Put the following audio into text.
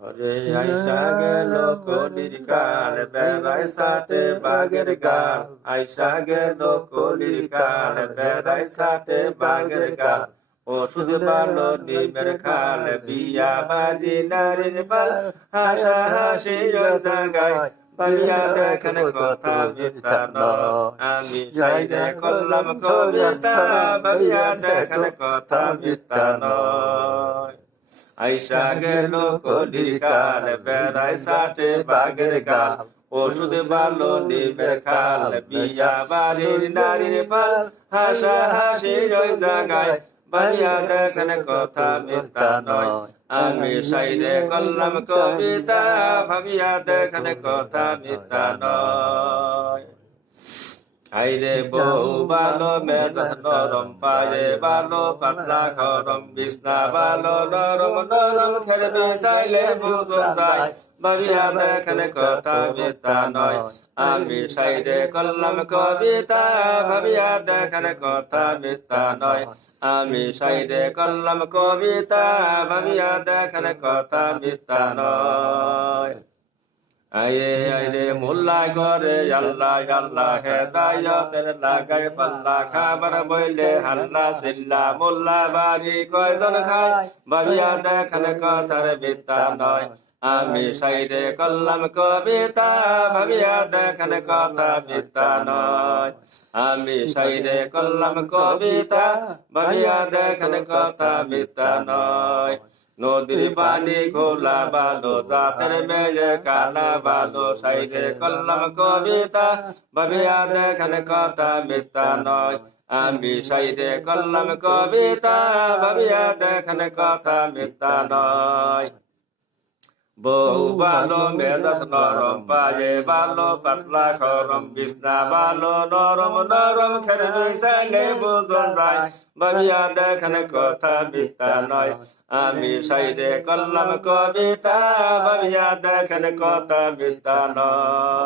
ওরে আইসা গেল কলির কাল বেড়ায় সাথে বাগের গাল আইসা গেল কলির কাল বেড়ায় সাথে বাগের গাল ওষুধ ভালো নিমের খাল বিয়া বাজি নারীর পাল হাসা হাসি জায়গায় পালিয়া দেখেন কথা মিথ্যা নয় আমি সাইডে করলাম কবিতা ভাবিয়া দেখেন কথা মিথ্যা নয় আইসা গেল কলির কাল বেড়ায় সাথে বাগের গাল ওষুধ ভালো নিমের খাল বিয়া বাড়ির নারীর পাল হাসা হাসি ওই জায়গায় বাড়িয়া দেখেন কথা মিথ্যা নয় আমি সাইডে করলাম কবিতা ভাবিয়া দেখেন কথা মিথ্যা নয় আইরে বউ ভালো মেজাজ নরম পায়ে ভালো পাতলা গরম বিছনা ভালো নরম নরম খেলে বিছাইলে বুঝন যায় ভাবিয়া দেখেন কথা মিথ্যা নয় আমি সাইডে করলাম কবিতা ভাবিয়া দেখেন কথা মিথ্যা নয় আমি সাইডে করলাম কবিতা ভাবিয়া দেখেন কথা মিথ্যা নয় আয়ে আইরে মোল্লা ঘরে আল্লাহ আল্লাহ হেদায়তের লাগায় পাল্লা খাবার বইলে হাল্লা সিল্লা মোল্লা বাড়ি কয়জন খায় ভাবিয়া দেখেন কথার মিথ্যা নয় আমি সাইডে করলাম কবিতা ভাবিয়া দেখেন কথা মিথ্যা নয় আমি সাইডে করলাম কবিতা ভাবিয়া দেখেন কথা মিথ্যা নয় নদীর পানি খোলা ভালো জাতের মেয়ে কানা ভালো সাইডে করলাম কবিতা ভাবিয়া দেখেন কথা মিথ্যা নয় আমি সাইডে করলাম কবিতা ভাবিয়া দেখেন কথা মিথ্যা নয় বউ ভালো মেজাজ নরম পায়ে ভালো পাতলা গরম বিছনা ভালো নরম নরম খেলে বিছাইলে বুঝন যায় ভাবিয়া দেখেন কথা মিথ্যা নয় আমি সাইডে করলাম কবিতা ভাবিয়া দেখেন কথা মিথ্যা নয়।